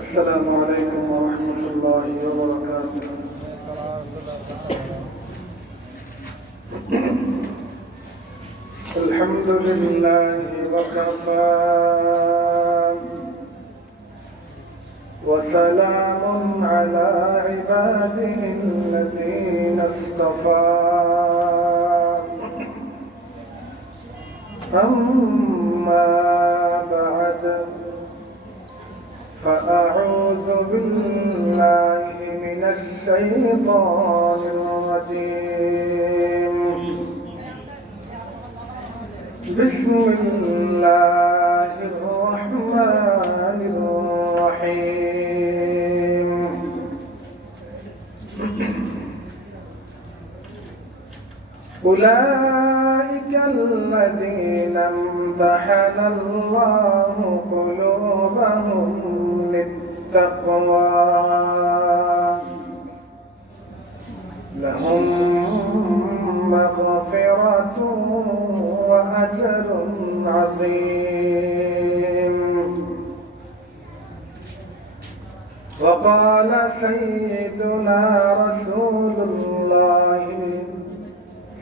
السلام عليكم ورحمة الله وبركاته. الحمد لله وكفى وسلام على عباده الذين اصطفى. أما بعد فأعوذ بالله من الشيطان الرجيم. بسم الله الرحمن الرحيم. أولئك الذين امتحن الله قلوبهم للتقوى لهم مغفرة وأجر عظيم. وقال سيدنا رسول الله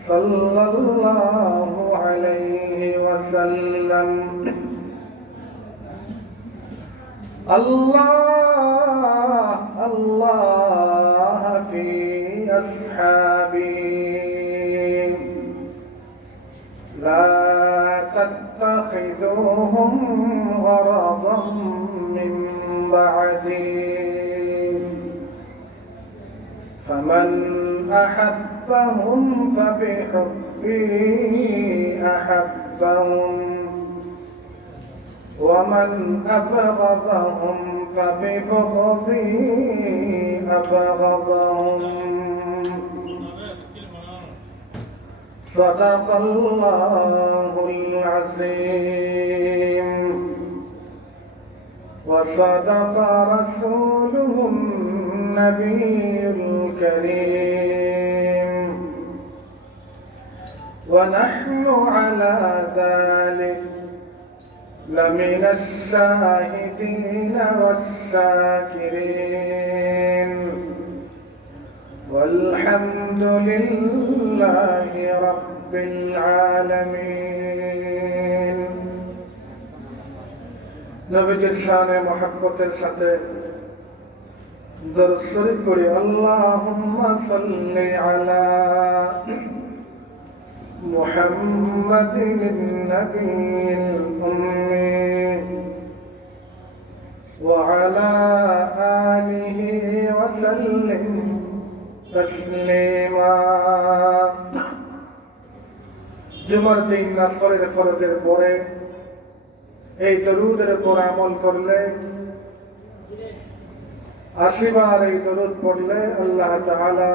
صلى الله عليه وسلم: الله الله في أصحابي لا تتخذوهم غرضا من بعدي، فمن أحبهم فبحبي أحبهم، ومن أبغضهم فببغضي أبغضهم. صدق الله العظيم وصدق رسوله النبي الكريم، ونحن على ذلك لمن الشاهدين والشاكرين، والحمد لله رب العالمين। নবীজির শানে মুহাব্বতের সাথে দরুদ শরীফ পড়ি। আল্লাহুম্মা সাল্লি আলা মুহাম্মাদিন নবিয়্যিল উম্মি ওয়া আলা আলিহি ওয়া সাল্লিম তাসলিমা। জুমার দিন আসরের ফরজের পরে এই দরুদের উপর আমল করলে, 80 বার এই দরুদ পড়লে আল্লাহ তাআলা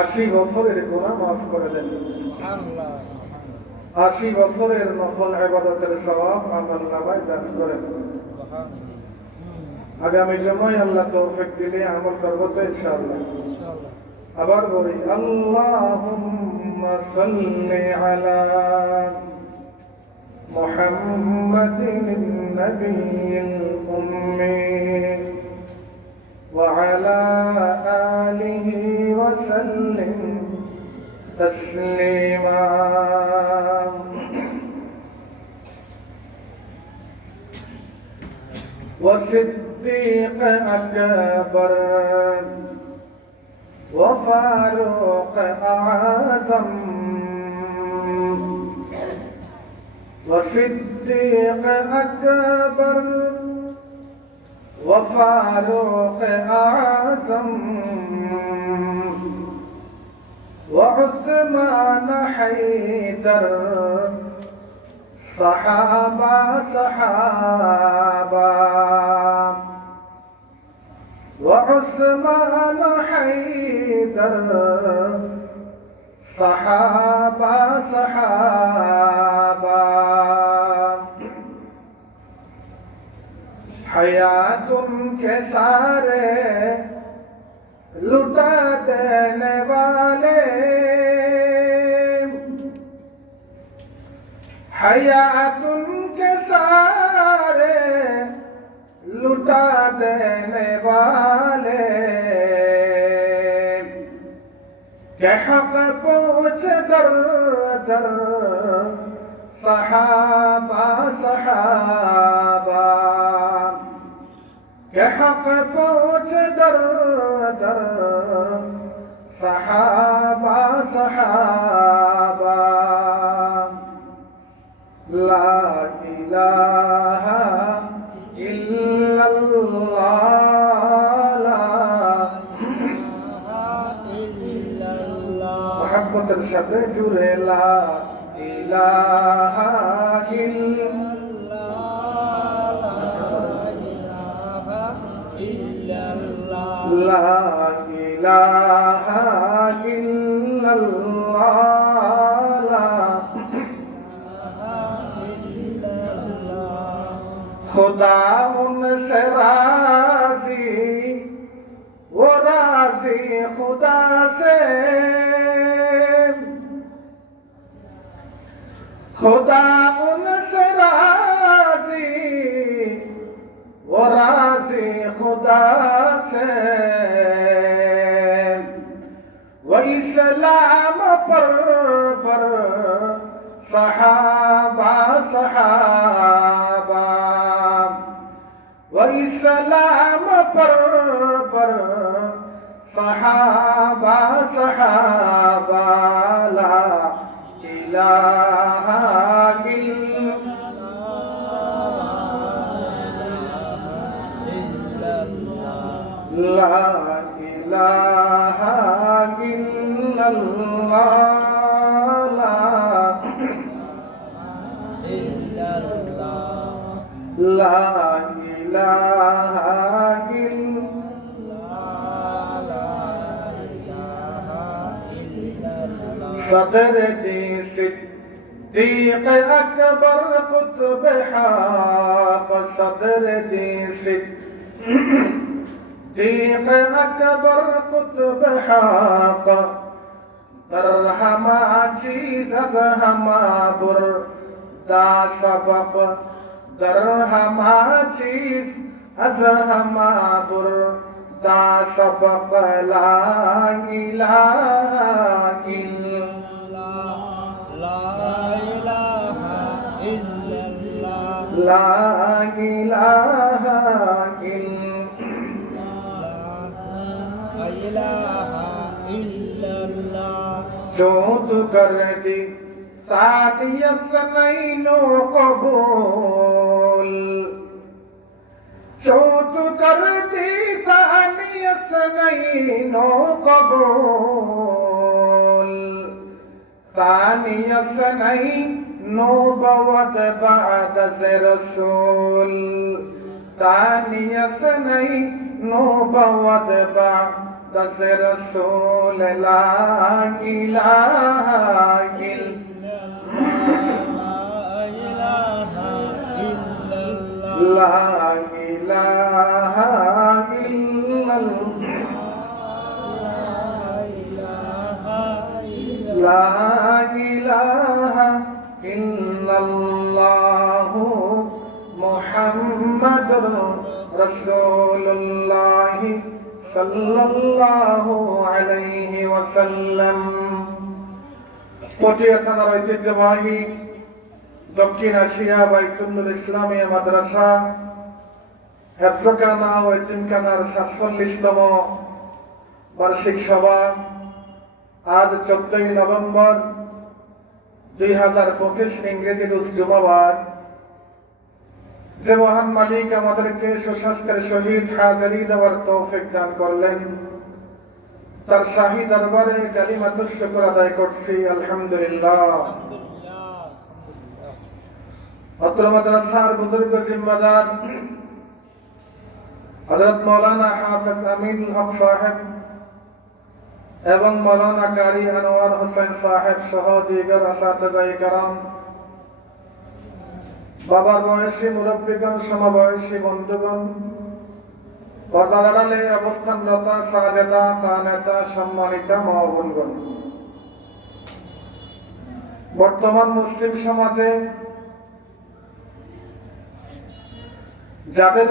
80 বছরের গুনাহ মাফ করে দেন। 80 বছরের নফল ইবাদতের সওয়াব আমলনামায় দান করেন। আগামী জুমায় আল্লাহ তৌফিক দিলে আমল করব তো ইনশাআল্লাহ। আবার বলি, আল্লাহুম্মা সাল্লি আলা মুহাম্মাদিন নবিয়্যিল উম্মি ওয়া আলা আলিহি ওয়া সাল্লিম তাসলিমা। وصديق أكبر وفاروق أعظم وصديق أكبر وفاروق أعظم وعثمان حيدر صحابة صحابة وعثمان حيدر صحابة صحابة حیات ان کے سارے لٹا دینے والے हयातुन के सारे लुटा देने वाले के हक पहुँच दर दर सहाबा सहाबा के हक पहुँच दर दर सहाबा सहाबा ला इलाहा इल्लल्लाह मोहब्बतेर साथे जुड़े ला इलाहा इल्लल्लाह ला इलाहा इल्लल्लाह खुदा उनसे राजी वो राजी खुदा से खुदा उनसे राजी वो राजी खुदा से वो इस्लाम पर सहाबा सहाबा वो इस्लाम पर सहाबा सहाबा ला इलाहा इल्लल्लाह ला इलाहा इल्लल्लाह ला इलाहा सदर दी सिद्दीक़ अकबर कुतुब हक़ सदर दी सिद्दीक़ अकबर कुतुब हक़ दर हमा चीज़ हमा बुरदा सबक दर हमा चीज़ हमा बुरदा सबक ला इलाहा ला इलाहा इल्लल्लाह जो तू कर दी सादियत नैनो कबूल जो तू कर दी सादियत नैनो कबूल सानियत नहीं नबुव्वत बाद से रसूल सानियत नहीं नबुव्वत बाद से रसूल ला इलाहा इल्लल्लाह ला इलाहा इल्लल्लाह ला इलाहा इल्लल्लाहु मुहम्मदुर रसूलुल्लाह सल्लल्लाहु अलैहि ওয়াসাল্লাম পটিয়া থানার ঐতিহ্যবাহী দক্ষিণ এশিয়া বাইতুল ইসলামিয়া মাদ্রাসা হেফজখানা ও এতিমখানার ৪৭তম বার্ষিক সভা আজ ১৪ নভেম্বর 2025 ইংরেজি রোজ জুমাবার যে মহান মালিক আমাদেরকে সুস্বাস্থ্যের সহিত হাজিরি দেওয়ার তৌফিক দান করলেন তার শাহী দরবারে কালিমাতুশ শুকর আদায় করছি আলহামদুলিল্লাহ। অত্র মাদ্রাসার বুজুর্গ জিম্মাদার হযরত মাওলানা হাফেজ আমিন হক সাহেব এবং মাওলানা কারি আনোয়ার হোসেন সাহেব সহ দিগর আসাতিজায়ে কেরাম, বাবার বয়সী মুরব্বীগণ, সমবয়সী বন্ধুগণ, পর্দার আড়ালে অবস্থানরত সাজেদা কানেতা সম্মানিতা মা ও বোনগণ, বর্তমান মুসলিম সমাজে যাদের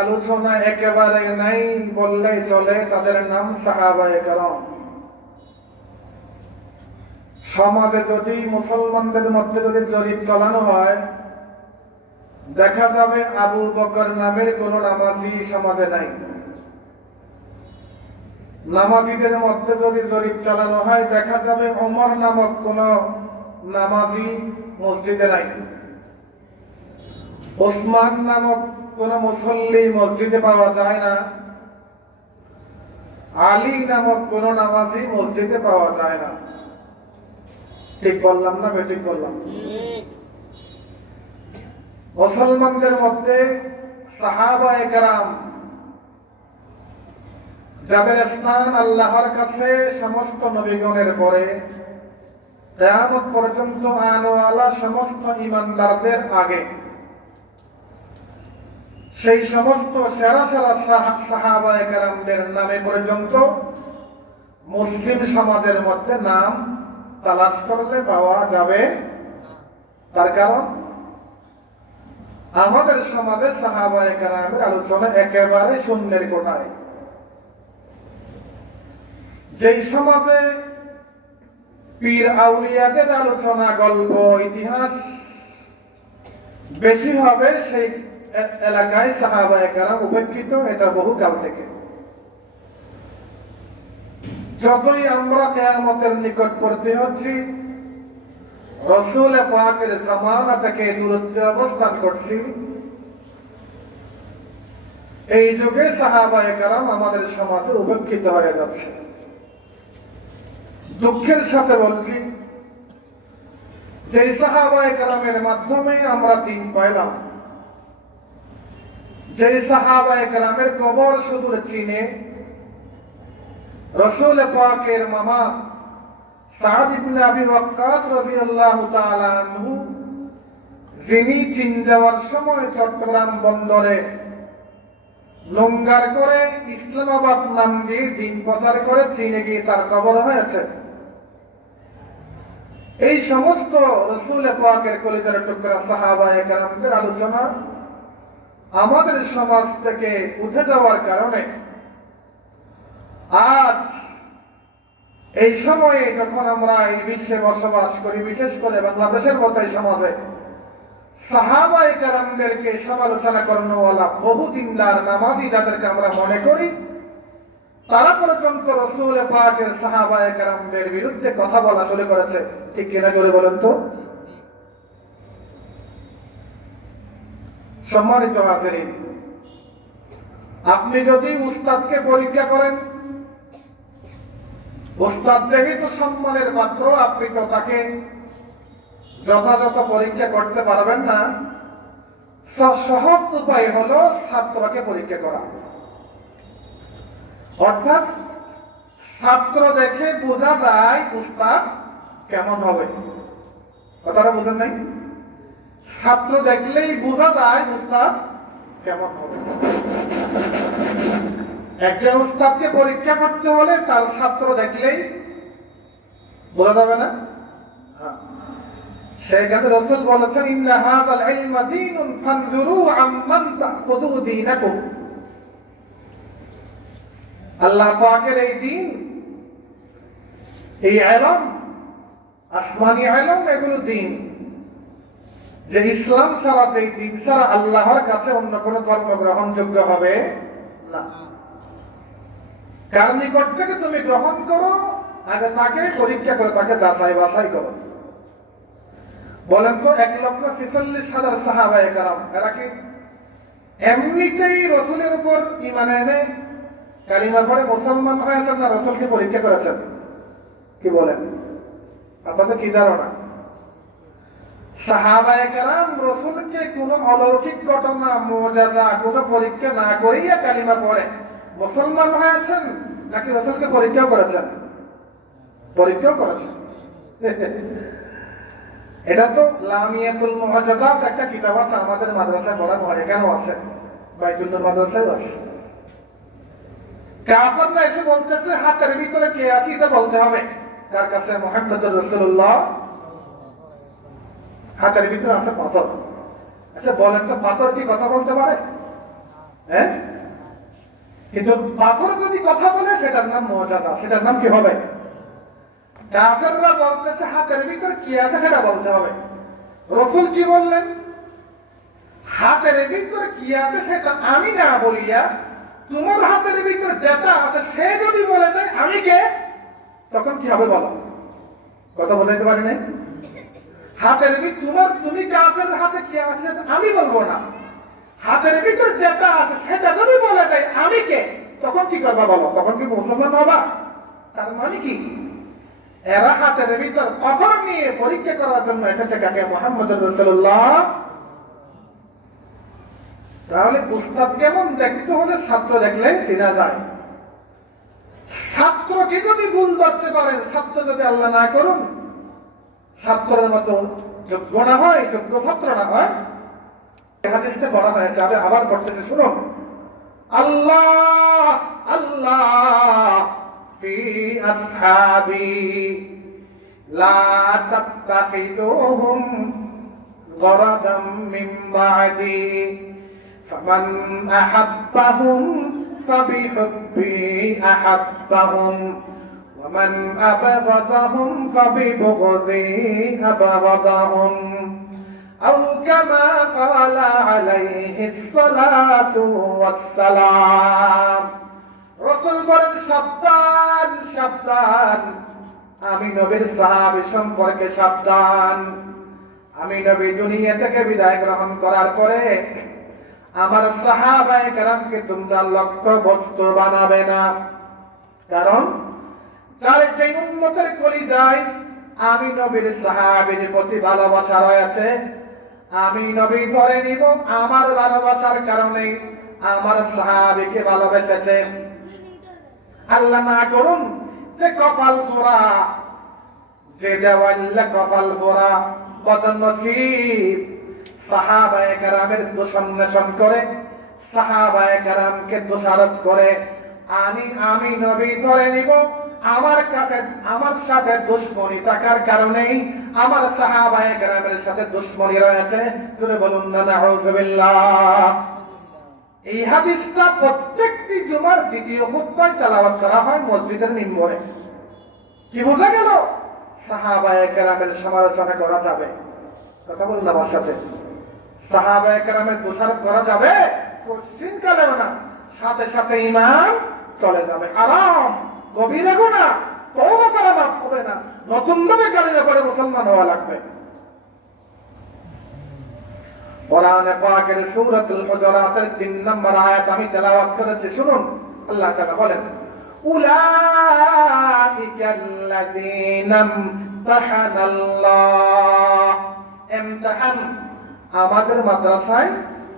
আলোচনা একেবারে নাই বললেই চলে, তাদের নাম সাহাবায়ে কেরাম। সমাজে যদি মুসলমানদের মধ্যে যদি জরিপ চালানো হয়, দেখা যাবে আবু বকর নামের কোন নামাজি সমাজে নাই। নামাজিদের মধ্যে যদি জরিপ চালানো হয়, দেখা যাবে ওমর নামক কোন নামাজি মসজিদে নাই। ওসমান নামক কোন মুসল্লি মসজিদে পাওয়া যায় না। আলী নামক কোন নামাজি মসজিদে পাওয়া যায় না। ঠিক বললাম না বেঠিক বললাম? মুসলমানদের মধ্যে সাহাবায়ে কেরাম, যাদের স্থান আল্লাহর কাছে সমস্ত নবীগণের পরে কিয়ামত পর্যন্ত আনওয়ালা সমস্ত ঈমানদারদের আগে, সেই সমস্ত সেরা সেরা সাহাবায়ে কেরামদের নামে পর্যন্ত মুসলিম সমাজের মধ্যে নাম তালাশ করলে পাওয়া যাবে। তার কারণ আমাদের সমাজে সাহাবায়ে কেরামের আলোচনা একেবারে শূন্যের কোঠায়। যেই সমাজে পীর আউলিয়াদের আলোচনা, গল্প, ইতিহাস বেশি হবে, সেই এলাকায় সাহাবায়ে কেরাম উপেক্ষিত, এটা বহুকাল থেকে। যতই আমরা কিয়ামতের নিকটবর্তী হচ্ছি, রাসূল পাকের জামানা থেকে দূরত্বে অবস্থান করছি, এই যুগে সাহাবায়ে কেরাম আমাদের সমাজে উপেক্ষিত হয়ে যাচ্ছে। দুঃখের সাথে বলছি, যে সাহাবায়ে কেরামের মাধ্যমে আমরা দ্বীন পাইলাম, যে সাহাবায়ে কেরামের কবর সুদূর চীনে, রাসূল পাকের মামা সাদ ইবনে আবি ওয়াক্কাস রাদিয়াল্লাহু তাআলা আনহু, যিনি চীন যাওয়ার সময় চট্টগ্রাম বন্দরে লঙ্গার করে ইসলামাবাদ নাম দিয়ে দ্বীন প্রচার করে চীনে গিয়ে তার কবর হয়েছে। এই সমস্ত রাসূল পাকের কলিজার টুকরা সাহাবায়ে কেরামদের আলোচনা আমাদের সমাজ থেকে উঠে যাওয়ার কারণে আজ এই সময়ে যখন আমরা এই বিশ্বে বসবাস করি, বিশেষ করে বাংলাদেশের মতো এই সমাজে সাহাবায়ে কেরামদেরকে সমালোচনা করানোওয়ালা বহু দিনদার নামাজি যাদেরকে আমরা মনে করি, তারা পর্যন্ত রাসূল পাকের সাহাবায়ে কেরামদের বিরুদ্ধে কথা বলা শুরু করেছে। ঠিক কিনা করে বলেন তো? সম্মানিত হাজিরিন, আপনি যদি উস্তাদকে পরীক্ষা করেন, উস্তাদ যেহেতু সম্মানের পাত্র, আপনি তো তাকে যথাযথ পরীক্ষা করতে পারবেন না। সহজ উপায় হলো ছাত্রকে পরীক্ষা করা। অর্থাৎ ছাত্র দেখে বোঝা যায় উস্তাদ কেমন হবে। কথাটা বুঝেন নাই? ছাত্র দেখলেই বোঝা যায় উস্তাদ কেমন হবে। একজন উস্তাদকে পরীক্ষা করতে হলে তার ছাত্র দেখলেই বোঝা যাবে না? সেখানে রাসূল বলেছেন, ইন্না হাযাল ইলমা দীনুন ফানজুরু আম্মান তাখুযু দীনাকুম। আল্লাহ পাকের এই দ্বীন, এই ইলম, আসমানি ইলম, এগুলো দ্বীন, যে ইসলাম ছাড়া, যে দ্বীন ছাড়া আল্লাহর কাছে অন্য কোনো ধর্ম গ্রহণযোগ্য হবে না। কার নিকট থেকে তুমি গ্রহণ করো, আগে তাকে পরীক্ষা করো, তাকে যাচাই বাছাই করো। বলেন তো, 1,46,000 সাহাবায়ে কেরাম, এরা কি এমনিতেই রাসূলের উপর ঈমান এনে কালিমা পড়ে মুসলমান হয়েছেন, না রাসূলকে পরীক্ষা করেছেন? কি বলেন? আপনাদের কি ধারণা? সাহাবায়ে কেরাম রাসূলকে কোন অলৌকিক ঘটনা, মুজিজা, কোন পরীক্ষা না করিয়া কালিমা পড়ে মুসলমান হয়েছেন, নাকি রাসূলকে পরীক্ষাও করেছেন? পরীক্ষাও করেছেন। এটা তো লামিয়াতুল মুআজ্জাজাত একটা কিতাব আছে, আমাদের মাদ্রাসায় পড়ানো হয়। এখানেও আছে, বাইতুল নূর মাদ্রাসায়ও আছে। কাফেররা এসে বলতেছে হাতের ভিতরে কে আছে এটা বলতে হবে। কার কাছে? মুহাম্মদুর রাসূলুল্লাহ। হাতের ভিতরে আছে পাথর। আচ্ছা বলেন তো, পাথর কি কথা বলতে পারে? হ্যাঁ, কিন্তু পাথর যদি কথা বলে সেটার নাম মুআজিজা, সেটার নাম কি হবে? কাফেররা বলতেছে হাতের ভিতর কি আছে সেটা বলতে হবে। রাসূল কি বললেন? হাতের ভিতর কি আছে সেটা আমি না বলিয়া তোমার হাতের ভিতর যেটা আছে সে যদি বলে দেয় আমি কে, তখন কি হবে বলো? কথা বোঝাইতে পারি নাই? হাতের ভিতর তুমি কাফের হাতে কি আছে আমি বলবো না, হাতের ভিতর যেটা আছে সেটা যদি বলে দেয় আমি কে, তখন কি করবা বলো? তখন কি মুসলমান হবা? তার মানে কি এরা হাতের ভিতর পাথর নিয়ে পরীক্ষা করার জন্য এসেছে কাকে? মুহাম্মদুর রাসূলুল্লাহ। তাহলে উস্তাদ কেমন দেখতে হলে ছাত্র দেখলে চেনা যায়। ছাত্রকে যদি ভুল ধরতে পারেন, ছাত্র যদি আল্লাহ না করুন ছাত্রের মতো যোগ্য না হয়, যোগ্য ছাত্র না হয়, হাদিসটা বলা হয়েছে, আবার পড়তেছে শুনুন। আল্লাহ আল্লাহ ফি আসহাবি লা তাত্তাখিদুহুম গরাদাম মিন বা'দি ফামান আহাব্বাহুম ফাবিহুব্বি আহাব্বাহুম ومن أبغضهم فببغضي أبغضهم أو كما قال عليه الصلاة والسلام। রাসূল বলেন সাবধান সাবধান, আমি নবীর সাহাবী সম্পর্কে সাবধান। আমি নবী দুনিয়া থেকে বিদায় গ্রহণ করার পরে আমার সাহাবায়ে কেরামকে তোমরা লক্ষ্য বস্তু বানাবে না। কারণ যার যে উম্মতের কলিজায় আমি নবীর সাহাবীর প্রতি ভালোবাসা রয়েছে, আমি নবী ধরে নিব আমার ভালোবাসার কারণে আমার সাহাবীকে ভালোবেসেছে। আল্লাহ না করুন যে কপাল পোড়া, যে দেওয়াল্লা কপাল পোড়া বদনসিব সাহাবায়ে কেরামের দোষান্বেষণ করে, সাহাবায়ে কেরামকে দোষারোপ করে আমি নবী ধরে নিব আমার কাছে আমার সাথে দুশমনি থাকার কারণেই আমার সাহাবায়ে কেরামের সাথে দুশমনি রয়েছে। জোরে বলুন না নাউযুবিল্লাহ। এই হাদিসটা প্রত্যেকটি জুমার দ্বিতীয় খুতবায় তেলাওয়াত করা হয় মসজিদের মিম্বরে। কি বোঝা গেল? সাহাবায়ে কেরামের সমালোচনা করা যাবে, কথা বলুন আমার সাথে। সাহাবায়ে কেরামের দোষারোপ করা যাবে কোশ্চিন কালেও না, সাথে সাথে ঈমান চলে যাবে। হারাম, কবিরা গুনাহ, তওবা করা মাফ হবে না, নতুন ভাবে কালিমা পড়ে মুসলমান হওয়া লাগবে। কোরআনে পাকের সূরাতুল হুজুরাতের 3 নম্বর আয়াত আমি তেলাওয়াত করেছি, শুনুন। আল্লাহ তাআলা বলেন উলাইকাল্লাযীনা ইমতাহানাল্লাহ। ইমতিহান আমাদের মাদ্রাসায়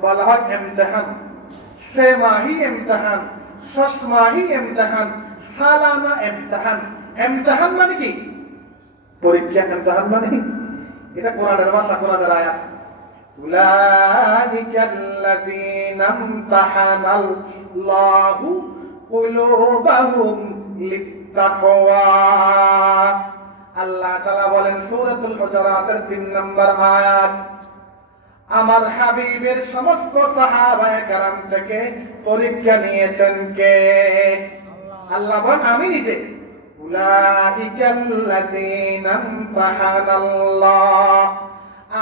বলা হয় ইমতিহান, সেমাহি ইমতিহান, ষষ্মাহি ইমতিহান, সালানা ইমতিহান। ইমতিহান মানে কি? পরীক্ষা। ইমতিহান মানে এটা কোরআনের ভাষা, কোরআনের আয়াত। উলাইকাল্লাযীনা ইমতাহানাল্লাহু কুলুবাহুম লিত্তাকওয়া। আল্লাহ তাআলা বলেন সূরাতুল হুজুরাতের 3 নম্বর আয়াত, আমার হাবিবের সমস্ত সাহাবায়ে কেরাম থেকে পরীক্ষা নিয়েছেন কে? আল্লাহ বলেন আমি নিজে। উলাইকাল্লাযীনা ইমতাহানাল্লাহ,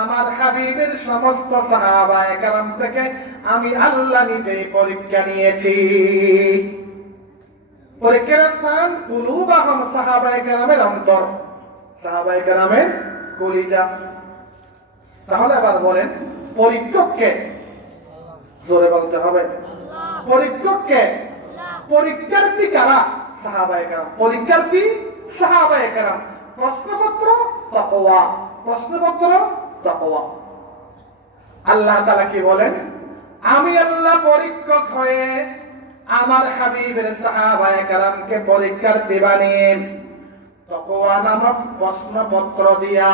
আমার হাবিবের সমস্ত সাহাবায়ে কেরাম থেকে আমি আল্লাহ নিজেই পরীক্ষা নিয়েছি। পরীক্ষার স্থান কুলুবাহুম, সাহাবায়ে কেরামের অন্তর, সাহাবায়ে কেরামের কলিজা। তাহলে আবার বলেন পরীক্ষককে? জোরে বলতে হবে। পরীক্ষককে? পরীক্ষার্থী কারা? সাহাবায়ে কেরাম। পরীক্ষার্থী সাহাবায়ে কেরাম। প্রশ্নপত্র তাকওয়া, প্রশ্নপত্র তাকওয়া। আল্লাহ তাআলা কি বলেন? আমি আল্লাহ পরীক্ষক হয়ে আমার হাবিবের সাহাবায়ে কেরামকে পরীক্ষার্থী বানিয়ে তাকওয়া নামক প্রশ্নপত্র দিয়া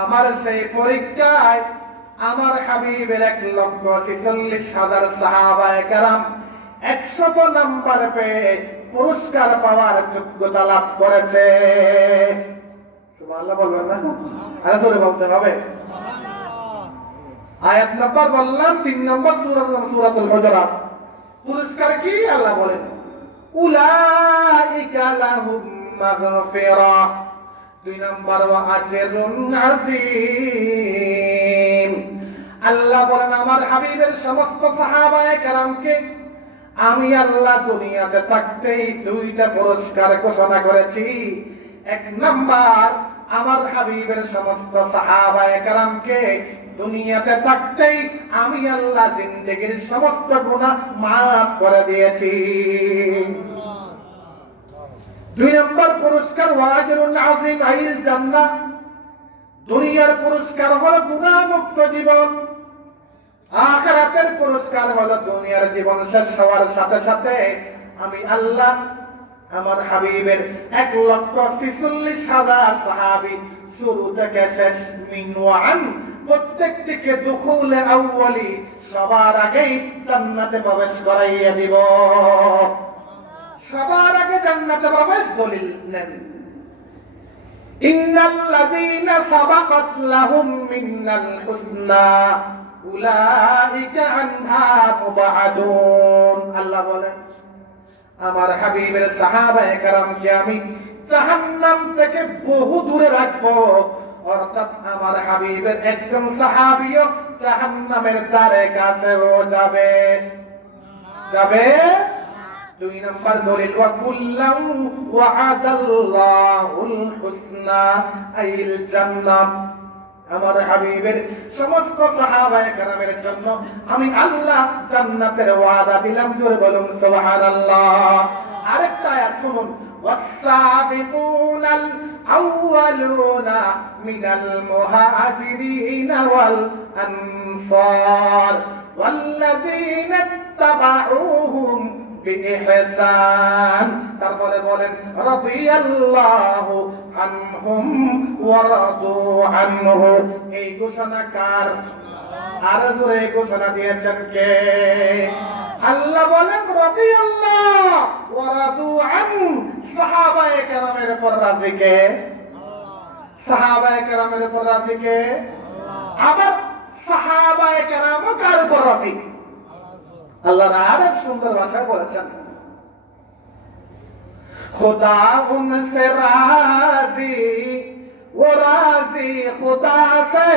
আমার সেই পরীক্ষায় আমার হাবিবের 1,46,000 সাহাবায়ে কেরাম 100 নাম্বার পেয়ে পুরস্কার পাওয়ার যোগ্যতা লাভ করেছে। সুবহানাল্লাহ বলবেন না? আরে জোরে বলতে হবে। আয়াত নাম্বার বললাম 3 নম্বর সূরাতুল হুজুরাত। পুরস্কার কি? আল্লাহ বলেন উলাইকা লাহুম মাগফিরাহ। 2 নম্বর ওয়া আজরুন আযীম। আল্লাহ বলেন আমার হাবিবের সমস্ত সাহাবায়ে কেরামকে আমি আল্লাহ দুনিয়াতে থাকতেই 2টা পুরস্কার ঘোষণা করেছি। 1 নাম্বার, আমার হাবিবের সমস্ত সাহাবায়ে কেরামকে দুনিয়াতে থাকতেই আমি আল্লাহ জিন্দেগীর সমস্ত গুনাহ মাফ করে দিয়েছি। 2 নম্বর পুরস্কার ওয়াজরুল আযীম আইল জান্নাহ। দুনিয়ার পুরস্কার হলো গুনাহ মুক্ত জীবন, আখিরাতের পুরস্কার হলো দুনিয়ার জীবন শেষ হওয়ার সাথে সাথে আমি আল্লাহ আমার হাবিবের 1,46,000 সাহাবী শুরু থেকে শেষ মিনওয়ান প্রত্যেকটিকে দুখুলে আউয়ালি সবার আগেই জান্নাতে প্রবেশ করাইয়া দিব। সবার আগে জান্নাতে প্রবেশ দলিল নেন ইন্নাল্লাযীনা সাবাকাত লাহুম মিনাল হুসনা উলাইকা আনহা মুবআদুন। আল্লাহ বলেন আমার হাবিবের সাহাবায়ে কেরামকে আমি জাহান্নাম থেকে বহু দূরে রাখবো। অর্থাৎ আমার হাবিবের একজন সাহাবীও জাহান্নামের দ্বারে কাছেও যাবে। 2 নম্বর দলিল ওয়া কুল্লাম ওয়া'আদাল্লাহুল হুসনা আইল জান্নাহ। আমার হাবিবের সমস্ত সাহাবায়ে কেরামের জন্য আমি আল্লাহ জান্নাতের ওয়াদা দিলাম। জোরে বলুন সুবহানাল্লাহ। আরেকটা আয়াত শুনুন والسابقون الأولون من المهاجرين والأنصار والذين اتبعوهم بإحسان তারপরে বলেন রাদিয়াল্লাহু আনহুম ওয়া রাদু আনহু। এই ঘোষণা কার? আর জোরে ঘোষণা দিয়েছেন কে? আল্লাহ বলেন রাদিয়াল্লাহু ওয়া রাদু আন। সাহাবায়ে কেরামের উপর রাজি কে? সাহাবায়ে কেরামের উপর রাজি কে? আবার সাহাবায়ে কেরাম কার উপর রাজি? আল্লাহ আরেক সুন্দর ভাষায় বলেছেন खुदा उनसे राजी वो राजी खुदा से,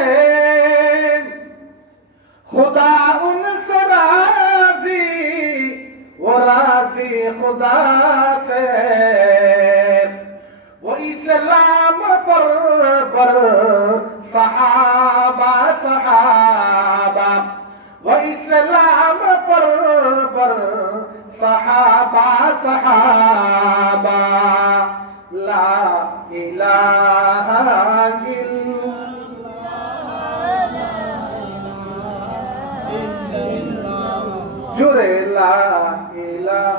खुदा उनसे राजी वो राजी खुदा से, वो इस्लाम पर सहाबा सहाबा, वो इस्लाम पर सहाबा सहाबा ला इलाहा इल्लल्लाह जुरे ला इलाहा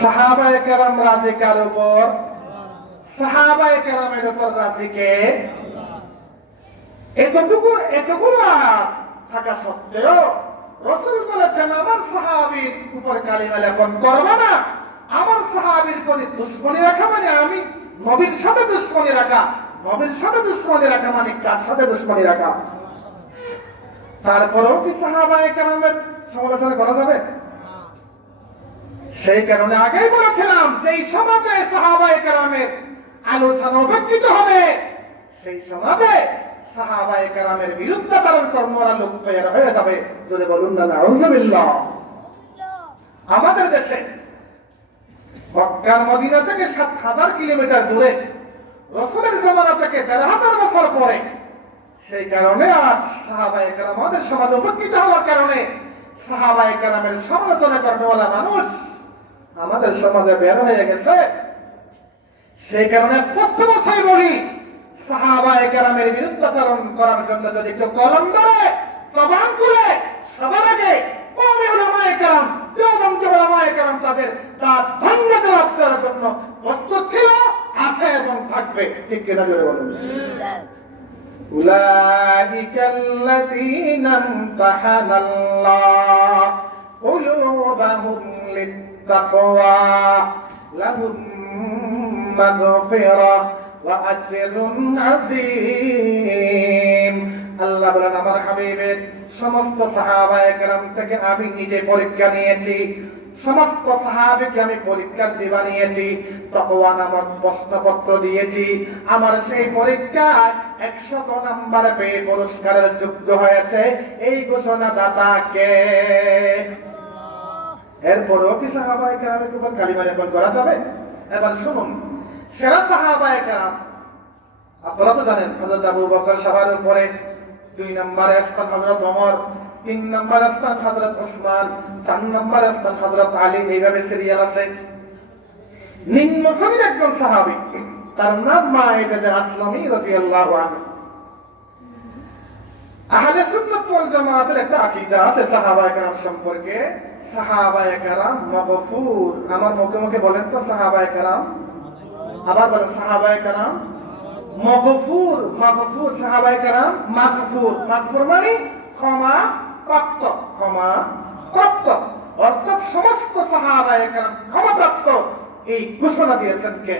সাহাবায়ে কেরাম রাজি কার উপর? সাহাবায়ে কেরামের উপর রাজি কে? এতটুকু থাকা সত্ত্বেও রাসূল বলেছেন আমার সাহাবীর উপর কালিমা লেপন করবে না। আমার সাহাবীর প্রতি দুশমনী রাখা মানে আমি নবীর সাথে দুশমনী রাখা। নবীর সাথে দুশমনী রাখা মানে কার সাথে দুশমনী রাখা? তারপরেও কি সাহাবায়ে কেরামের সমালোচনা করা যাবে? সেই কারণে আগেই বলেছিলাম যে এই সমাজে সাহাবায়ে কেরামের আলোচনা উপেক্ষিত হবে, সেই সমাজে সাহাবায়ে কেরামের বিরুদ্ধাচরণ কর্মরা লোক তৈরি হয়ে যাবে। যদি বলুন না নাউযুবিল্লাহ। আমাদের দেশে মক্কা মদিনা থেকে ৭,০০০ কিলোমিটার দূরে, রাসূলের জামানা থেকে ১,৫০০ বছর পরে, সেই কারণে আজ সাহাবায়ে কেরাম আমাদের সমাজে উপেক্ষিত হওয়ার কারণে সাহাবায়ে কেরামের সমালোচনা করাওয়ালা মানুষ আমাদের সমাজে বের হয়ে গেছে। সেই কারণে স্পষ্ট ভাষায় বলি, সাহাবায়ে কেরামের বিরুদ্ধাচরণ করার জন্য যদি একটু কলম ধরে জবান খুলে সবার আগে কওমি উলামায়ে কেরাম, দেওবন্দি উলামায়ে কেরাম তাদের দাঁত ভেঙে দেওয়ার জন্য প্রস্তুত ছিল, আছে এবং থাকবে। ঠিক কিনা জোরে বলুন। উলাইকাল্লাযীনা ইমতাহানাল্লাহু কুলুবাহুম লিত্তাকওয়া লাহুম মাগফিরাহ ওয়া আজরুন আযীম। আল্লাহ বলেন আমার হাবিবের সমস্ত সাহাবায়ে কেরাম থেকে আমি নিজে পরীক্ষা নিয়েছি, সমস্ত সাহাবীকে আমি পরীক্ষার দিবা নিয়েছি, তাকওয়া নামক প্রশ্নপত্র দিয়েছি। আমার সেই পরীক্ষায় 100 নাম্বার পেয়ে পুরস্কারের যোগ্য হয়েছে এই ঘোষণা দাতাকে। এরপরও কি সাহাবায়ে কেরামের উপর কালিমা লেপন করা যাবে? এবার শুনুন, সেরা সাহাবায়ে কেরাম আপনারা তো জানেন, হযরত আবু বকর সবার উপরে, 2 নম্বরে আসতেন হযরত ওমর, 3 নম্বরে আসতেন হযরত ওসমান, 4 নম্বরে আসতেন হযরত আলী, এইভাবে সিরিয়াল আছে। নিম্ন শ্রেণীর একজন সাহাবী, তার নাম মাইদাদ আসলামী রাদিয়াল্লাহু আনহু। আহলে সুন্নাত ওয়াল জামাতের একটা আকীদা আছে সাহাবায়ে কেরাম সম্পর্কে। সাহাবায়ে কেরাম মাগফুর। আমার মুখে মুখে বলেন তো সাহাবায়ে কেরাম, আবার বলেন সাহাবায়ে কেরাম মাগফুর। মাগফুর সাহাবায়ে কেরাম মাগফুর। মাগফুর মানে ক্ষমা প্রাপ্ত, ক্ষমা প্রাপ্ত, অর্থাৎ সমস্ত সাহাবায়ে কেরাম ক্ষমা প্রাপ্ত। এই ঘোষণা দিয়েছেন কে?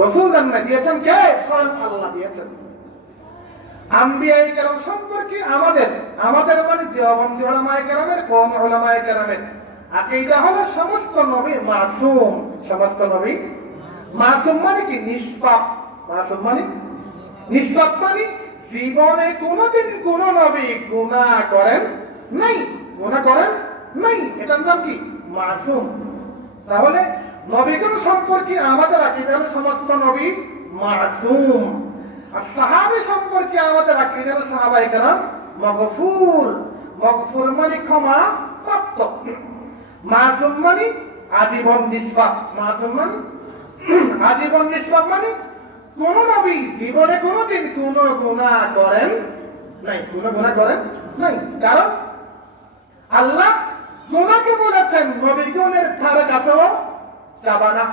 রাসূল দেন না, দিয়েছেন কে? স্বয়ং আল্লাহ দিয়েছেন। আম্বিয়ায়ে কেরাম সম্পর্কে আমাদের মানে দেওবন্দি উলামায়ে কেরামের, কোন উলামায়ে কেরামের আকীদা হলো সমস্ত নবী মাসুম। সমস্ত নবী মাসুম মানে কি? নিষ্পাপ। মাসুম মানে নিষ্পাপ, মানে জীবনে কোনদিন কোন নবী গুনাহ করেন নাই, গুনাহ করেন নাই, এটার নাম কি? মাসুম। তাহলে নবীগণ সম্পর্কে আমাদের আকীদা হলো সমস্ত নবী মাসুম। আর সাহাবী সম্পর্কে আমাদের আকীদা হলো সাহাবায়ে কেরাম মাগফুর। মাগফুর মানে ক্ষমা প্রাপ্ত। মাসুম মানে আজীবন নিষ্পাপ। মাসুম মানে আজীবন নিষ্পাপ, মানে কোন নবী জীবনে কোনদিন কোন গুনাহ করেন নাই, কোন গুনাহ করেন নাই। কারণ আল্লাহ গুনাহকে বলেছেন নবীগণের ধারে কাছেও যাবা না।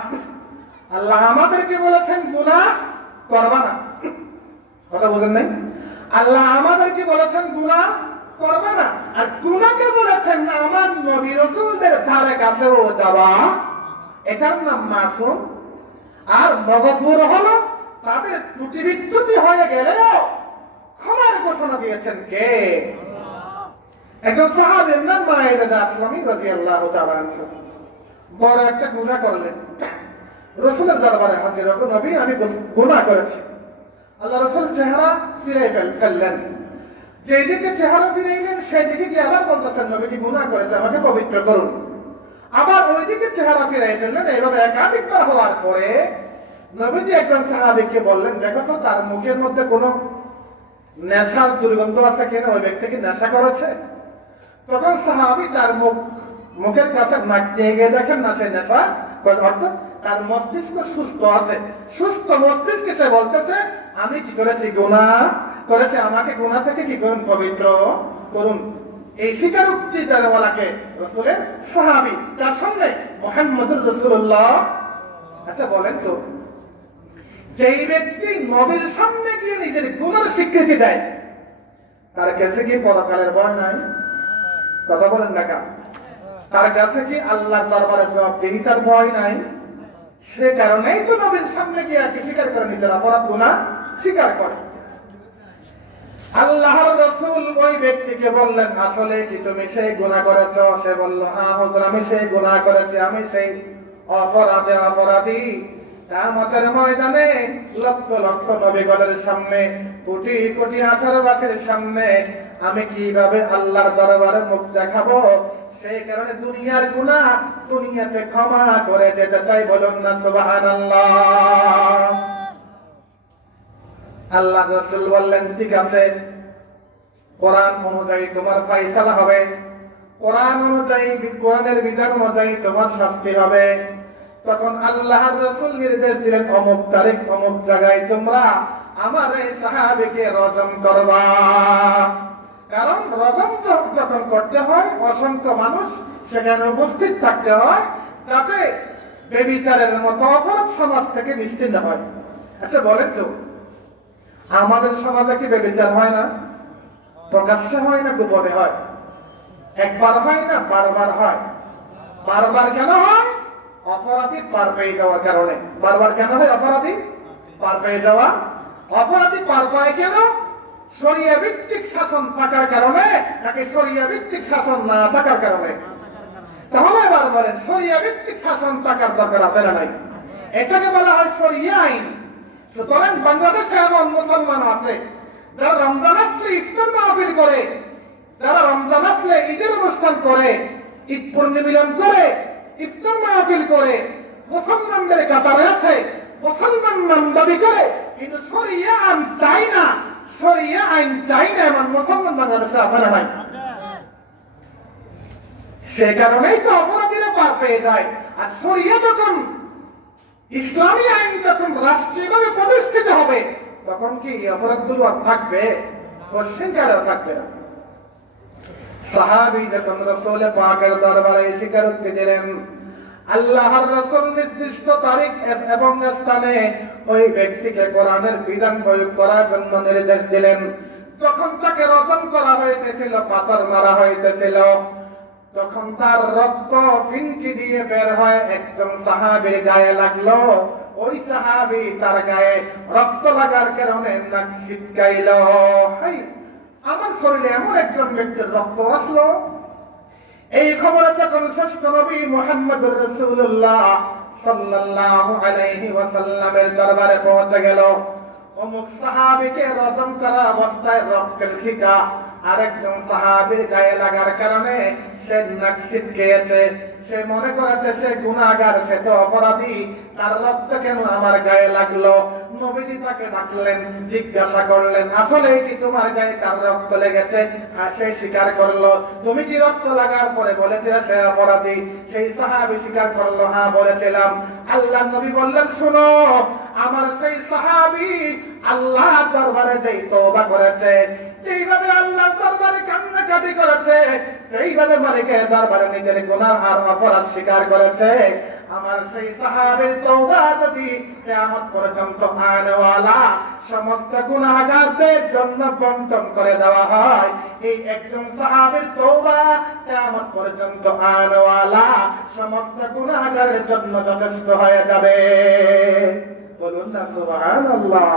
আল্লাহ আমাদেরকে বলেছেন গুনাহ করবা না। কথা বুঝেন নাই? আল্লাহ আমাদেরকে বলেছেন গুনাহ করবা না, আর গুনাহকে বলেছেন আমার নবী রাসূলদের ধারে কাছেও যাবা। এটার নাম মাসুম। আর মাগফুর হলো তাদের ত্রুটি বিচ্যুতি হয়ে গেলেও ক্ষমার ঘোষণা দিয়েছেন কে? একজন সাহাবীর নাম মাইদাদ আসলামী রাদিয়াল্লাহু তাআলা আনহু। বড় একটা গুনাহ করলেন, রাসূলের দরবারে হাজির হলো, নবী আমি গুনাহ করেছি। আল্লাহ রাসূল চেহারা ফিরিয়ে ফেললেন। যেদিকে চেহারা ফিরাইলেন সেদিকে গিয়ে আবার বলতেছেন নবীজি গুনাহ করেছে, আমাকে পবিত্র করুন। আবার ওইদিকে চেহারা ফিরাই ফেললেন। এইভাবে একাধিকবার হওয়ার পরে নবীজি একজন সাহাবীকে বললেন, দেখো তো তার মুখের মধ্যে কোনো নেশার দুর্গন্ধ আছে কিনা, ওই ব্যক্তি কি নেশা করেছে? তখন সাহাবী তার মুখের কাছে নাক নিয়ে গিয়ে দেখেন না সে নেশা, অর্থাৎ তার মস্তিষ্ক সুস্থ আছে। সুস্থ মস্তিষ্কে সে বলতেছে আমি কি করেছি? গুনাহ করেছে, আমাকে গুনাহ থেকে কি করুন? পবিত্র করুন। এই স্বীকারোক্তি দেওয়ালাকে রাসূলের সাহাবী, তার সামনে মুহাম্মদুর রাসূলুল্লাহ। আচ্ছা বলেন তো, যেই ব্যক্তি নবীর সামনে গিয়ে নিজের গুনার স্বীকৃতি দেয় তার কাছে কি পরকালের ভয় নাই? কথা বলেন না কেন? তার কাছে কি আল্লাহর দরবারে জবাবদিহিতার ভয় নাই? সে কারণেই তো নবীর সামনে গিয়ে কি স্বীকার করে নিজের অপরাধ গুনাহ স্বীকার করে। আল্লাহর রাসূল ওই ব্যক্তিকে বললেন, আসলে কি তুমি সেই গুনাহ করেছো? সে বলল, হ্যাঁ হুজুর আমি সেই গুনাহ করেছি, আমি সেই অপরাধী। কিয়ামতের ময়দানে লক্ষ লক্ষ নবীগণের সামনে, কোটি কোটি আশারবাসীর সামনে আমি কিভাবে আল্লাহর দরবারে মুখ দেখাবো? সেই কারণে দুনিয়ার গুনাহ দুনিয়াতে ক্ষমা করে যেতে চাই। বলুন না সুবহানাল্লাহ। আল্লাহ রাসূল বললেন, ঠিক আছে, কোরআন অনুযায়ী তোমার ফয়সালা হবে, কোরআন অনুযায়ী, কোরআনের বিধান অনুযায়ী তোমার শাস্তি হবে। তখন আল্লাহর রাসূল নির্দেশ দিলেন, অমুক তারিখ অমুক জায়গায় তোমরা আমার এই সাহাবীকে রজম করবা। কারণ রজম যখন করতে হয় অসংখ্য মানুষ সেখানে উপস্থিত থাকতে হয়, যাতে ব্যভিচারের মতো অপরাধ সমাজ থেকে নিশ্চিন্ন হয়। আচ্ছা বলেন তো, আমাদের সমাজে কি ব্যভিচার হয় না? প্রকাশ্যে হয় না গোপনে হয়? একবার হয় না বারবার হয়? বারবার কেন হয়? অপরাধী পার পেয়ে যাওয়ার কারণে। বারবার কেন হয়? অপরাধী পার পেয়ে যাওয়া। অপরাধী পার পায় কেন? শরিয়া ভিত্তিক শাসন থাকার কারণে, নাকি শরিয়া ভিত্তিক শাসন না থাকার কারণে? তাহলে এবার বলেন, শরিয়া ভিত্তিক শাসন থাকার দরকার আছে না নাই? এটাকে বলা হয় শরিয়া আইন। সুতরাং বাংলাদেশে এমন মুসলমান আছে যারা রমজান আসলে ইফতার মাহফিল করে, যারা রমজান আসলে ঈদের অনুষ্ঠান করে, ঈদ পুণ্যমিলন করে, ইফতার মাহফিল করে, মুসলমানদের কাতারে আছে, মুসলমান নাম দাবি করে, কিন্তু শরিয়া আইন চাই না, শরিয়া আইন চাই না এমন মুসলমান বাংলাদেশে আছে না নাই? সে কারণেই তো অপরাধীরা পার পেয়ে যায়। আর শরিয়া যখন, ইসলামী আইন যখন রাষ্ট্রীয়ভাবে প্রতিষ্ঠিত হবে, তখন কি এই অপরাধগুলো আর থাকবে? পশ্চিমকালেও থাকবে না। সাহাবী যখন রাসূল পাকের দরবারে স্বীকারোক্তি দিলেন, আল্লাহর রাসূল নির্দিষ্ট তারিখ এবং স্থানে ওই ব্যক্তিকে কোরআনের বিধান প্রয়োগ করার জন্য নির্দেশ দিলেন। যখন তাকে রজম করা হইতেছিল, পাথর মারা হইতেছিল, তখন তার রক্ত ফিনকি দিয়ে বের হয় একজন সাহাবীর গায়ে লাগলো। ওই সাহাবী তার গায়ে রক্ত লাগার কারণে নাক ছিটকাইল। আমার শরীরে এমন একজন ব্যক্তির রক্ত আসলো। এই খবর যখন শ্রেষ্ঠ নবী মুহাম্মদুর রাসূলুল্লাহ সাল্লাল্লাহু আলাইহি ওয়াসাল্লামের দরবারে পৌঁছে গেল, অমুক সাহাবীকে রজম করা অবস্থায় রক্তের ছিটা আরেকজন সাহাবীর গায়ে লাগার কারণে সে নাক ছিটকেছে। সে মনে করেছে সে গুনাহগার, সে তো অপরাধী, তার রক্ত কেন আমার গায়ে লাগলো? নবীজি তাকে ডাকলেন, জিজ্ঞাসা করলেন, আসলে কি তোমার গায়ে কার রক্ত লেগেছে? হ্যাঁ, সে স্বীকার করলো। তুমি কি রক্ত লাগার পরে বলেছিলে সে অপরাধী? সেই সাহাবী স্বীকার করলো, হ্যাঁ বলেছিলাম। আল্লাহ নবী বললেন, শোনো, আমার সেই সাহাবী আল্লাহর দরবারে যেই তওবা করেছে, যেইভাবে আল্লাহর দরবারে কান্নাকাটি করেছে, যেইভাবে মালিকের দরবারে নিজের গুনাহ আর অপরাধ স্বীকার করেছে, আমার সেই সাহাবীর তওবা যদি কিয়ামত পর্যন্ত আনওয়ালা সমস্ত গুনাহগারদের জন্য বন্টন করে দেওয়া হয়, এই একজন সাহাবীর তওবা কিয়ামত পর্যন্ত আনওয়ালা সমস্ত গুনাহগারের জন্য যথেষ্ট হয়ে যাবে। বলুন না সুবহানাল্লাহ।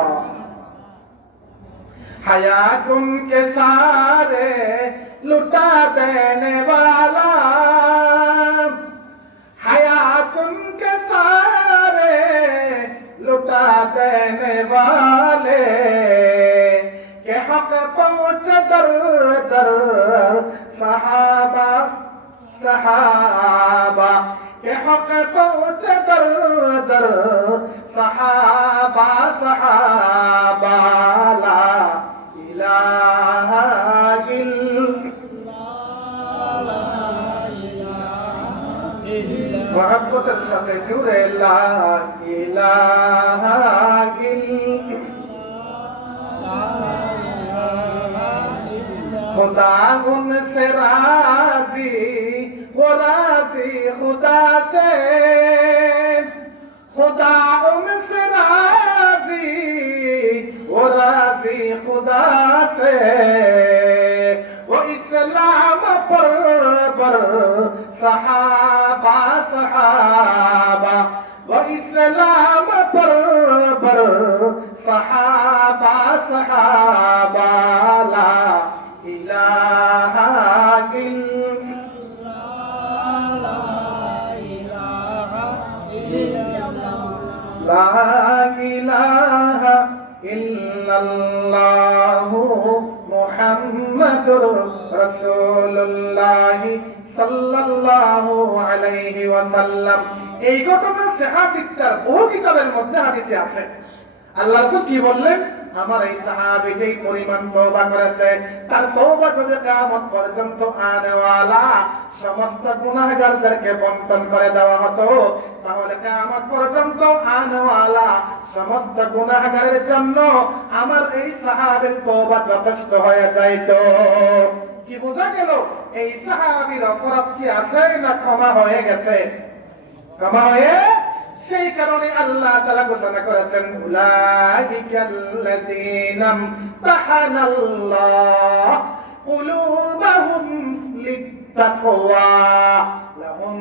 हयात उनके सारे लुटा देने वाला, हयात उनके सारे लुटा देने वाले, के हक पहुंच दर दर सहाबा सहाबा, के हक पहुंच दर दर सहाबा सहाबा, ला इलाहा इल्लल्लाह, मोहब्बतेर साथे जुड़े ला इलाहा इल्लल्लाह, खुदा उनसे राजी, वो राजी खुदा से, खुदा उनसे राजी, वो राजी खुदा से, वो इस्लाम पर सहाबा सहाबा, वो इस्लाम पर सहाबा सहाबा, ला इलाहा ला इलाहा इल्लल्लाहु मुहम्मदुर রাসূলুল্লাহ সাল্লাল্লাহু আলাইহি ওয়াসাল্লাম। এই ঘটনা সাহাবীদের বহু কিতাবের মধ্যে হাদিসে আছে। আল্লাহ রাসূল কি বললেন? আমার এই সাহাবী যেই পরিমাণ তওবা করেছে, তার তওবা যদি কিয়ামত পর্যন্ত আনেওয়ালা সমস্ত গুনাহগারদেরকে বন্টন করে দেওয়া হতো, তাহলে কিয়ামত পর্যন্ত আনেওয়ালা সমস্ত গুনাহগারের জন্য আমার এই সাহাবীর তওবা যথেষ্ট হয়ে যাইতো। কি বোঝা গেল? এই সাহাবীর অপরাধ কি আছে না ক্ষমা হয়ে গেছে? ক্ষমা হয়ে, সেই কারণে আল্লাহ তাআলা ঘোষণা করেছেন, উলাইকাল্লাযীনা ইমতাহানাল্লাহ কুলুবাহুম লিত্তাকওয়া লাহুম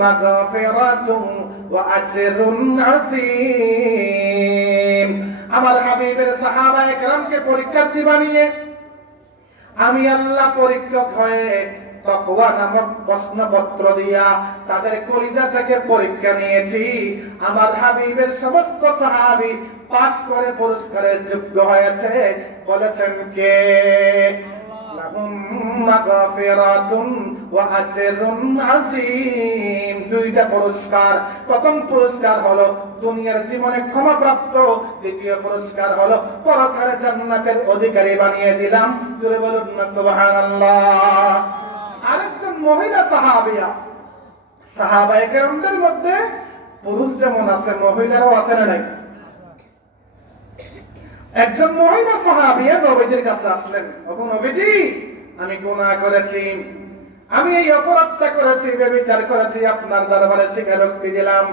মাগফিরাতুন ওয়া আজরুন আযীম। আমার হাবিবের সাহাবায়ে কেরামকে পরীক্ষার্থী বানিয়ে আমি আল্লাহ পরীক্ষক হয়ে তাকওয়া নামক প্রশ্নপত্র দিয়া তাদের কলিজা থেকে পরীক্ষা নিয়েছি। আমার হাবিবের সমস্ত সাহাবী পাস করে পুরস্কারের যোগ্য হয়েছে। বলেছেন কে? লাহুম মাগফিরাতুন ওয়া আজরুন আযীম। দুইটা পুরস্কার। প্রথম পুরস্কার হলো দুনিয়ার জীবনে ক্ষমাপ্রাপ্ত, দ্বিতীয় পুরস্কার হলো পরকালে জান্নাতের অধিকারী বানিয়ে দিলাম। জোরে বলুন না সুবহানাল্লাহ। আরেকজন মহিলা সাহাবিয়া, সাহাবায়ে কেরামদের মধ্যে পুরুষ যেমন আছে মহিলারাও আছে না নাই? একজন মহিলা সাহাবিয়া নবীজির কাছে আসলেন, ওগো নবীজি, আমি গুনাহ করেছি, আমি এই অপরাধটা করেছি, ব্যভিচার করেছি, আপনার দরবারে স্বীকারোক্তি দিলাম,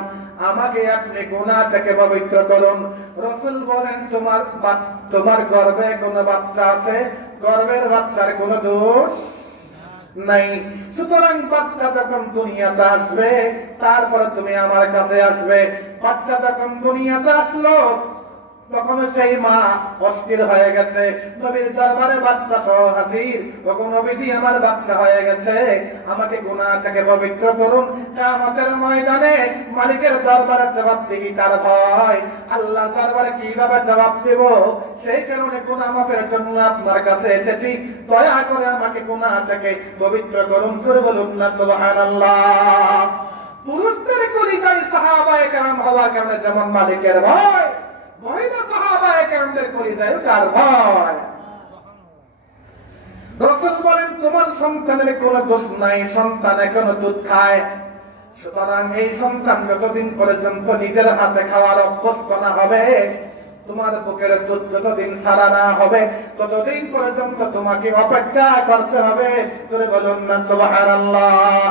আমাকে আপনি গুনাহ থেকে পবিত্র করুন। রাসূল বলেন, তোমার গর্ভে কোনো বাচ্চা আছে? গর্ভের বাচ্চার কোনো দোষ নাই, সুতরাং বাচ্চা যখন দুনিয়াতে আসবে তারপরে তুমি আমার কাছে আসবে। বাচ্চা যখন দুনিয়াতে আসলো তখন সেই মা অস্থির হয়ে গেছে, নবীর দরবারে বাচ্চা সহ হাজির। ওগো নবীজি, আমার বাচ্চা হয়ে গেছে, আমাকে গুনাহ থেকে পবিত্র করুন। কিয়ামতের ময়দানে মালিকের দরবারে জবাবদিহি তার ভয়, আল্লাহর দরবারে কিভাবে জবাব দেব, সেই কারণে গুনাহ মাফের জন্য আপনার কাছে এসেছি, দয়া করে আমাকে গুনাহ থেকে পবিত্র করুন। করে বলুন না সুবহানাল্লাহ। পুরুষদের কলিজায় সাহাবায়ে কেরাম হওয়ার কারণে যেমন মালিকের ভয়, মহিলা সাহাবায়ে কেরামদের কলিজায় কার ভয়? রাসূল বলেন, তোমার সন্তানের কোনো দোষ নাই, সন্তান এখনো দুধ খায়, সুতরাং এই সন্তান যতদিন পর্যন্ত নিজের হাতে খাওয়ার অভ্যস্ত না হবে, তোমার বুকের দুধ যতদিন ছাড়া না হবে, ততদিন পর্যন্ত তোমাকে অপেক্ষা করতে হবে। করে বলুন না সুবহানাল্লাহ।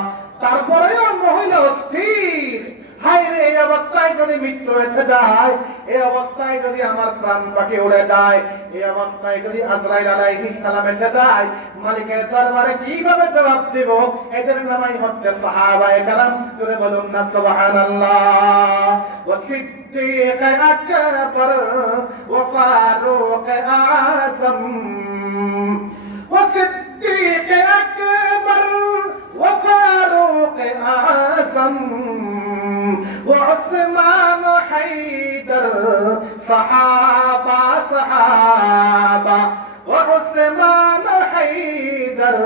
তারপরেও মহিলা অস্থির, হায়রে, এই অবস্থায় যদি মৃত্যু এসে যায়, এই অবস্থায় যদি আমার প্রাণ পাখি উড়ে যায়, এই অবস্থায় যদি আজরাইল আলাইহিস সালাম এসে যায়, মালিকের দরবারে কিভাবে জবাব দেব? এদের নামই হচ্ছে সাহাবায়ে কেরাম। জোরে বলুন না সুবহানাল্লাহ। ওয়া সিদ্দিক আকবার ওয়া ফারুক আযম, ওয়া সিদ্দিক আকবার ওয়া ফারুক আযম وعثمان حيدر صحابة صحابة وعثمان حيدر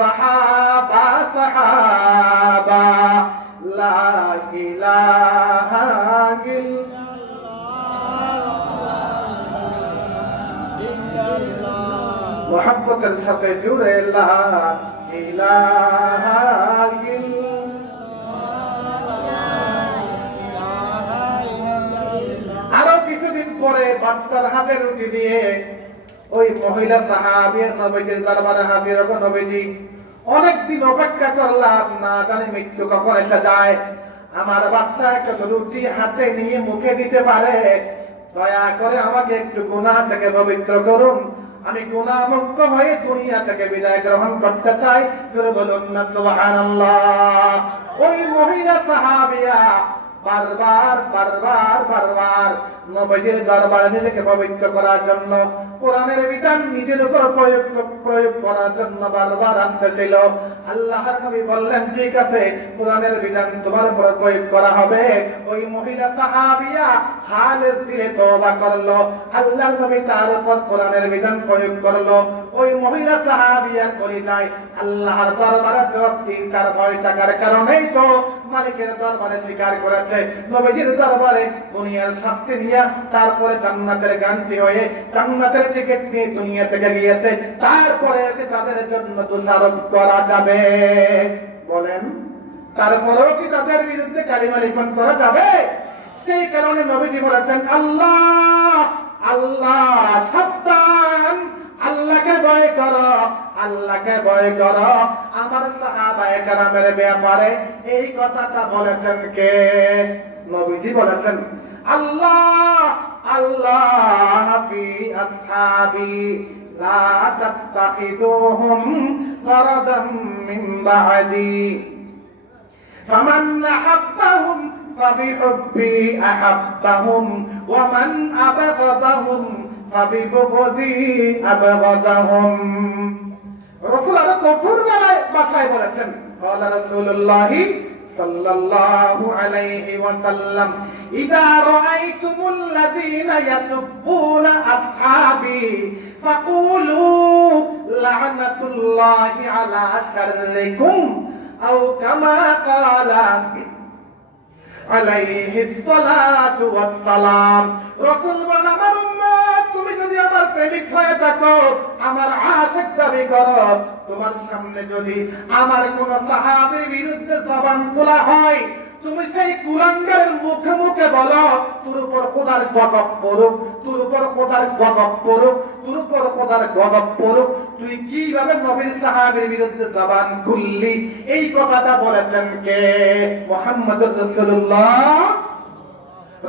صحابة صحابة لا إله إلا الله محبة الشفاء جور لا إله إلا পরে বাচ্চার হাতে রুটি দিয়ে ওই মহিলা সাহাবী নবীজির দরবারে হাজির। হলো নবীজি, অনেকদিন অপেক্ষা করলাম, না জানি মৃত্যু কখন এসে যায়, আমার বাচ্চা একটা রুটি হাতে নিয়ে মুখে দিতে পারে, দয়া করে আমাকে একটু গুনাহ থেকে পবিত্র করুন, আমি গুনাহ মুক্ত হয়ে দুনিয়া থেকে বিদায় গ্রহণ করতে চাই। জোরে বলুন না সুবহানাল্লাহ। ওই মহিলা সাহাবিয়া বারবার বারবার বারবার নবীজির দরবারে নিজেকে পবিত্র করার জন্য, কোরআনের বিধান নিজের উপর প্রয়োগ করার জন্য বারবার আসতেছিল। আল্লাহর নবী বললেন, ঠিক আছে, কোরআনের বিধান তোমার উপর প্রয়োগ করা হবে। ওই মহিলা সাহাবিয়া খালেস দিলে তওবা করলো, আল্লাহর নবী তার উপর কোরআনের বিধান প্রয়োগ করলো। ওই মহিলা সাহাবিয়ার কলিজায় আল্লাহর দরবারে জবাবদিহি তার ভয় থাকার কারণেই তো মালিকের দরবারে স্বীকার করেছে, নবীজির দরবারে দুনিয়ার শাস্তি নিয়ে তারপরে জান্নাতের গ্যারান্টি হয়ে জান্নাতের টিকিট নিয়ে দুনিয়া থেকে গিয়েছে। তারপরে তাদের জন্য দোষারোপ করা যাবে? বলেন, তারপরেও কি তাদের বিরুদ্ধে কালিমা লিখন করা যাবে? সেই কারণে নবীজি বলেছেন, আল্লাহ আল্লাহ, সাবধান, আল্লাহকে ভয় করো, আল্লাহকে ভয় করো। আমার সাহাবায়ে কেরামের ব্যাপারে এই কথাটা বলেছেন কে? নবীজি বলেছেন, আল্লাহ আল্লাহ ফি আসহাবি লা তাত্তাখিদুহুম গরাদাম মিন বা'দি ফামান আহাব্বাহুম فبحبي أحبهم ওয়া মান আবাগাদাহুম ফাবিবুগদি আবাগাদাহুম। রাসূল আরো কঠোর ভাষায় বলেছেন, ক্বালা রাসূলুল্লাহ সাল্লাল্লাহু আলাইহি ওয়াসাল্লাম, ইযা রাআইতুমুল লাযীনা ইয়াসুব্বুনা আসহাবি ফাকুলু লা'নাতুল্লাহি আলা শাররিকুম আও কামা ক্বালা আলাইহিস সালাতু ওয়াস সালাম। রাসূল বলেন, আমার উম্মত, তুমি যদি আমার প্রেমিক হয়ে থাকো, আমার আশিক দাবি করো, তোমার সামনে যদি আমার কোন সাহাবীর বিরুদ্ধে জবান খোলা হয়, তুমি সেই কুলাঙ্গারের মুখে মুখে বলো, তোর উপর খোদার গজব পড়ুক, তোর উপর খোদার গজব পড়ুক, তোর উপর খোদার গজব পড়ুক, তুই কিভাবে নবীর সাহাবীর বিরুদ্ধে জবান খুললি? এই কথাটা বলেছেন কে? মুহাম্মদুর রাসূলুল্লাহ।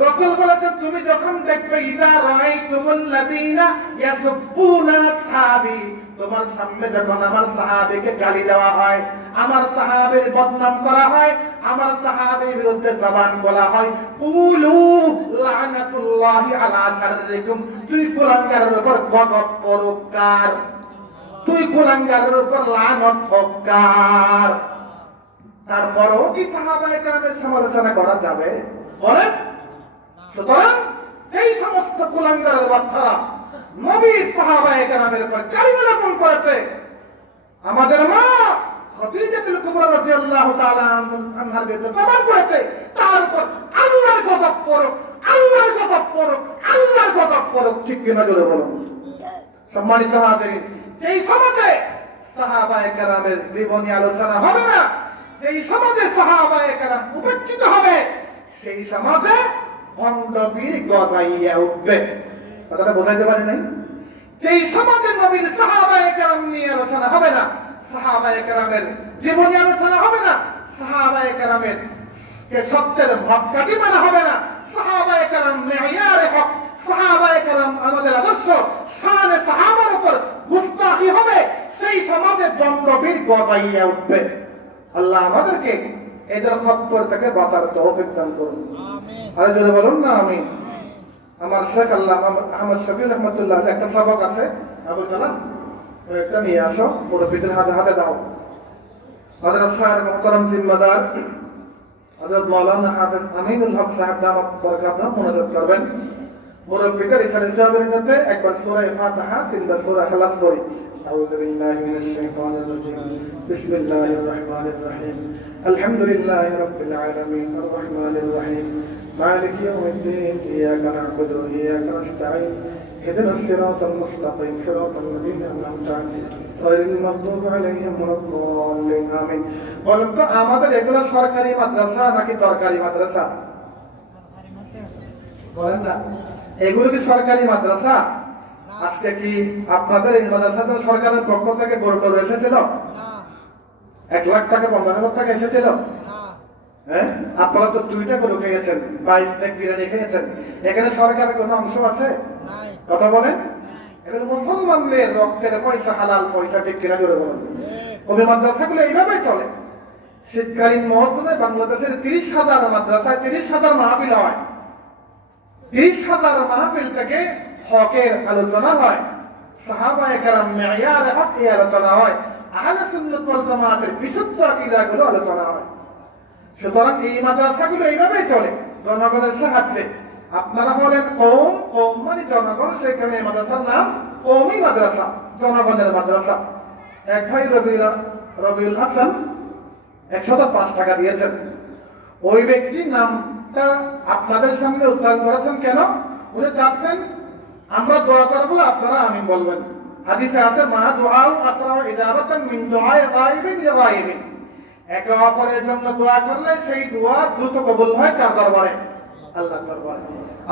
রাসূল বলেছেন, তুমি যখন দেখবে ইযা রাআইতুমুল লাযীনা ইয়াসুব্বুনা আসহাবি, তোমার সামনে যখন আমার সাহাবীকে গালি দেওয়া হয়, আমার সাহাবীর বদনাম করা হয়, আমার সাহাবীর বিরুদ্ধে জবান বলা হয়, কুলু লা'নাতুল্লাহি আলা শাররিকুম, তুই কুলাঙ্গারের উপর গজব পড়ুক কার? তুই কুলাঙ্গারের উপর লানত হোক কার? তারপরও কি সাহাবায়ে কেরামের সমালোচনা করা যাবে? বলেন। সুতরাং এই সমস্ত কুলাঙ্গারের বাচ্চারা নবীর সাহাবায়ে কেরামের উপর কালিমা লেপন করেছে। আমাদের মা খাদিজাতুল কুবরা রাদিয়াল্লাহু তাআলা আনহার বিরুদ্ধে জবান করেছে, তার উপর আল্লাহর গজব পড়ুক, আল্লাহর গজব পড়ুক, আল্লাহর গজব পড়ুক। ঠিক কিনা জোরে বলুন। সম্মানিত হাজিরিন, এই সমাজে সাহাবায়ে কেরামের জীবনী আলোচনা হবে না, যেই সমাজে সাহাবায়ে কেরাম উপেক্ষিত হবে, সেই সমাজে ভণ্ডবীর গজাইয়া উঠবে। কথাটা বোঝাইতে পারি নাই? যেই সমাজে নবীর সাহাবায়ে কেরাম নিয়ে আলোচনা হবে না, সাহাবায়ে কেরামের জীবনী আলোচনা হবে না, সাহাবায়ে কেরামের কে সত্যের মাপকাঠি মানা হবে না, সাহাবায়ে কেরাম মেয়ারে হক, সাহাবায়ে কেরাম আমাদের আদর্শ, শানে সাহাবার উপর গুস্তাখি হবে, সেই সমাজে ভণ্ডবীর গজাইয়া উঠবে। আল্লাহ আমাদেরকে এদের খপ্পর থেকে বাঁচার তৌফিক দান করুন। আরে জোরে বলুন না আমিন। আমার শেখ আল্লামা আহমদ শফিউর রহমাতুল্লাহ একটা সবক আছে, আবু জালাল একটা নিয়ে আসো, মুরব্বিদের হাতে হাতে দাও। হযরত স্যার মুহতারাম জিম্মাদার হযরত মাওলানা হাফেজ আমিনুল হক সাহেব দাওয়াত বরকাতুহু মুনাজাত করবেন। মুরব্বিদের ইসলামের জবানিতে একবার সূরা ফাতিহা, তিনবার সূরা ইখলাস পড়ি। أعوذ بالله من الشيطان الرجيم بسم الله الرحمن الرحيم الحمد لله رب العالمين الرحمن الرحيم مالك يوم الدين إياك نعبد وإياك نستعين اهدنا الصراط المستقيم صراط الذين أنعمت عليهم غير المغضوب عليهم ولا الضالين آمين। বলেন তো, আমাদের এগুলো সরকারি মাদ্রাসা নাকি দরকারি মাদ্রাসা? বলেন না, এগুলো কি সরকারি মাদ্রাসা? আজকে কি আপনাদের এই মাদ্রাসাতে সরকারের পক্ষ থেকে গরু টরু এসেছিল? 1 লাখ টাকা 50,000 টাকা এসেছিল? হ্যাঁ, আপনারা তো 2টা গরু খেয়েছেন, 22 টাকা বিরিয়ানি খেয়েছেন, এখানে সরকারের কোনো অংশ আছে? কথা বলেন। এগুলো মুসলমানদের রক্তের পয়সা, হালাল পয়সা। ঠিক কিনা জোরে বলুন। কবি মাদ্রাসাগুলো এইভাবেই চলে। শীতকালীন মৌসুমে বাংলাদেশের 30,000 মাদ্রাসায় 30,000 মাহফিল হয়। 30,000 মাহফিল থেকে হকের আলোচনা হয়, সাহাবায়ে কেরাম মেয়ারে হক এই আলোচনা হয়, আহলে সুন্নাত ওয়াল জামাতের বিশুদ্ধ আকীদাগুলো আলোচনা হয়। সুতরাং এই মাদ্রাসাগুলো এইভাবেই চলে, জনগণের সাহায্যে। আপনারা বলেন কওম, কওম মানে জনগণ, সেখানে এই মাদ্রাসার নাম কওমি মাদ্রাসা, জনগণের মাদ্রাসা। এক ভাই রবিউল হাসান 105 টাকা দিয়েছেন। ওই ব্যক্তির নামটা আপনাদের সামনে উচ্চারণ করেছেন কেন? উনি চাচ্ছেন আমরা দোয়া করব, আপনারা আমিন বলবেন। হাদিসে আছে, মা দুআউ আসরাউ ইজাবাতান মিন দুআই গায়বিন ইলা গায়বিন। একে অপরের জন্য দোয়া করলে সেই দোয়া দ্রুত কবুল হয় কার দরবারে? আল্লাহর দরবারে।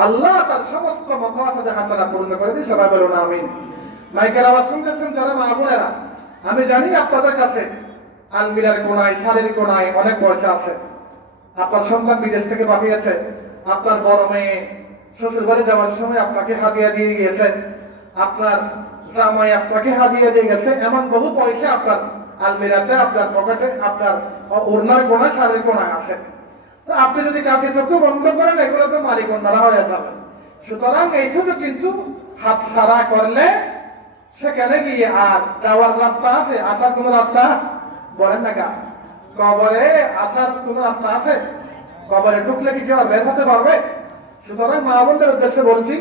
আল্লাহ তার সমস্ত মাকসাদ হাসানা পূর্ণ করে দেয়। সবাই বলুন আমিন। মাইকের আওয়াজ শুনতেছেন যারা মা বোনেরা, আমি জানি আপনাদের কাছে আলমিরার কোনায়, শাড়ির কোনায় অনেক পয়সা আছে। আপনার সন্তান বিদেশ থেকে পাঠিয়েছে, আপনার বড় মেয়ে শ্বশুর বাড়ি যাওয়ার সময় আপনাকে হাদিয়া দিয়ে গিয়েছে, আপনার জামাই আপনাকে হাদিয়া দিয়ে গেছে, এমন বহু পয়সা আপনার আলমিরাতে, আপনার পকেটে, আপনার ওড়নার কোনায়, শাড়ির কোনায় আছে। তো আপনি যদি কাউকে চোখে বন্ধ করেন, এগুলো তো মালিক অন্যরা হয়ে যাবে। সুতরাং এই শুধু কিন্তু হাত ছাড়া করলে সেখানে গিয়ে আর যাওয়ার রাস্তা আছে, আসার কোন রাস্তা বলেন না গা? কবরে আসার কোন রাস্তা আছে? কবরে ঢুকলে কি কেউ আর বের হতে পারবে? সুতরাং মা বোনদের উদ্দেশ্যে বলছি,